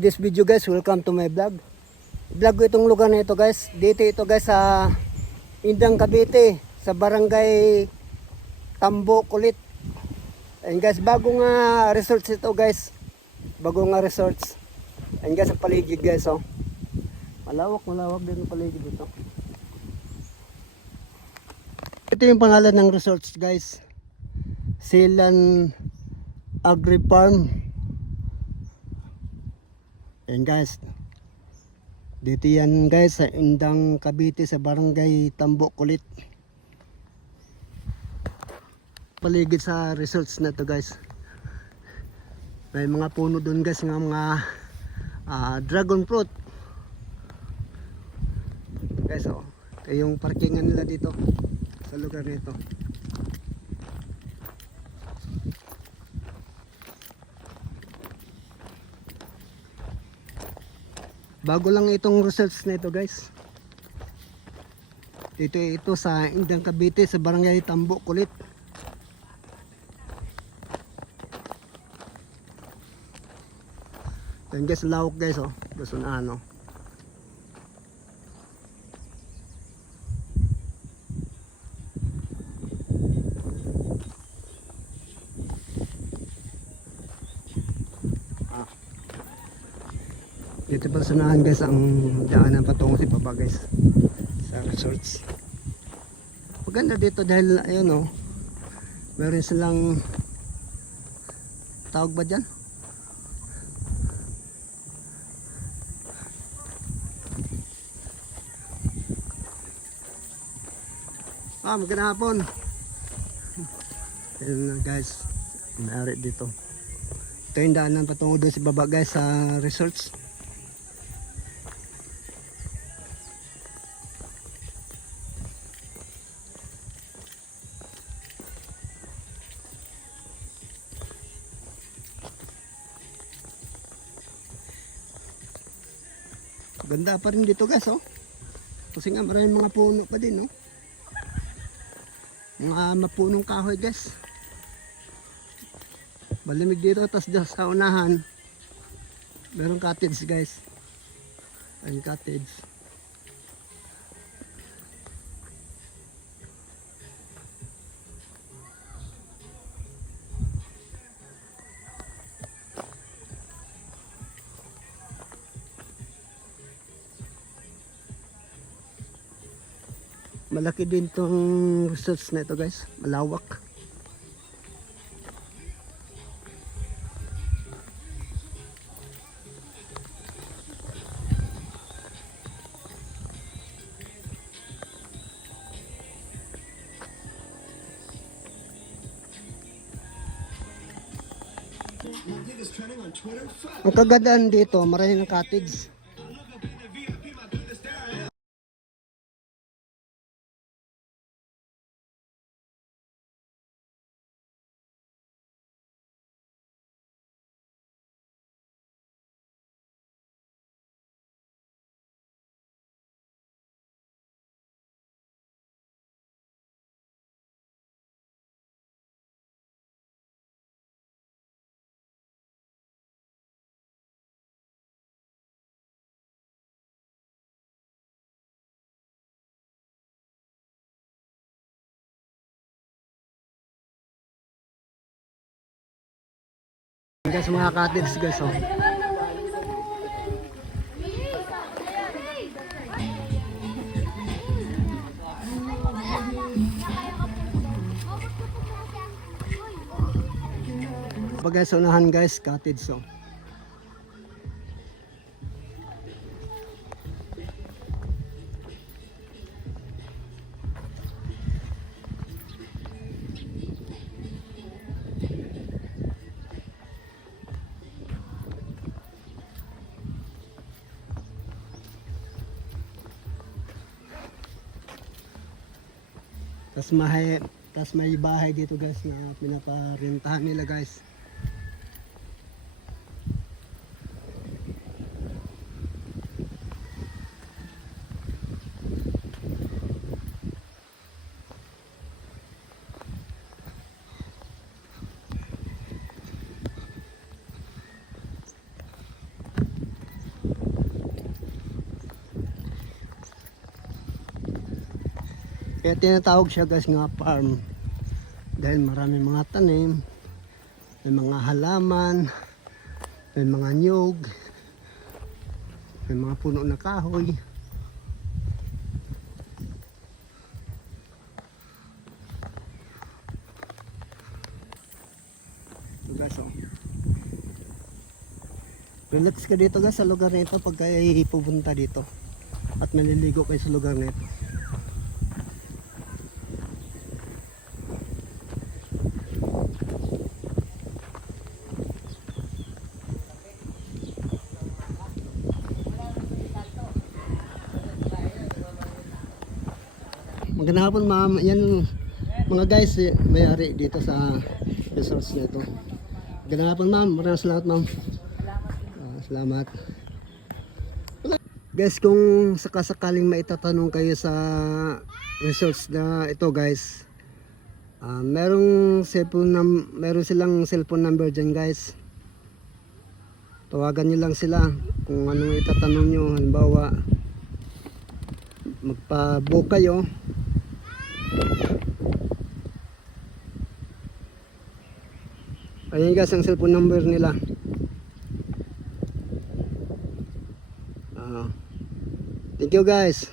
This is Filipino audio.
this video guys, welcome to my vlog. Vlog ko itong lugar na ito guys. Dito ito guys sa Indang Cavite, sa barangay Tambo Kulit. And guys, bagong resorts ito guys. Bagong resorts. And guys, ang paligid guys oh. Malawak din ang paligid dito. Ito yung pangalan ng resorts guys. Silan Agri Farm. Ayan guys, dito yan guys sa Indang Cavite sa barangay Tambo Kulit. Paligid sa resorts na to guys. May mga puno doon guys ng mga dragon fruit. Guys oh, ito yung parkingan nila dito sa lugar nito. Bago lang itong resorts na ito guys. Ito sa Indang Cavite sa barangay Tambo Kulit. Yan guys, lawak guys oh. Gusto na ano. Dito pa sanahan guys ang daanan patungo sa baba guys sa resorts. Maganda dito dahil ayun oh, meron silang tawag ba dyan? Magandang hapon. Ayun guys, may dito. Ito yung daanan patungo doon sa baba guys sa resorts. Ganda pa rin dito guys oh. Kasi nga maraming mga puno pa din oh. Mga mapunong kahoy guys. Malamig dito, tapos dyan sa unahan meron cottage guys. Ayun cottage. Malaki din tong resorts na ito guys, malawak. Ang kagandaan dito, marami ng cottage. Guys, mga cottage guys oh. Pag guys, unahan guys, cottage oh. Tas may bahay dito guys na pinaparentahan nila guys. Kaya tinatawag siya guys nga farm. Dahil marami mga tanim, may mga halaman, may mga nyug, may mga puno na kahoy. Ito guys, oh. Relax ka dito guys sa lugar na ito pag kayo pupunta dito at maliligo kayo sa lugar na ito. Magandang hapon ma'am. Yan mga guys, may-ari dito sa resorts na ito. Magandang hapon ma'am. Maraming salamat ma'am. Salamat. Guys, kung sakasakaling maitatanong kayo sa resorts na ito guys, meron silang cellphone number dyan guys. Tawagan nyo lang sila kung anong itatanong nyo. Halimbawa, magpa-book kayo. Ayan guys ang cellphone number nila. Thank you guys.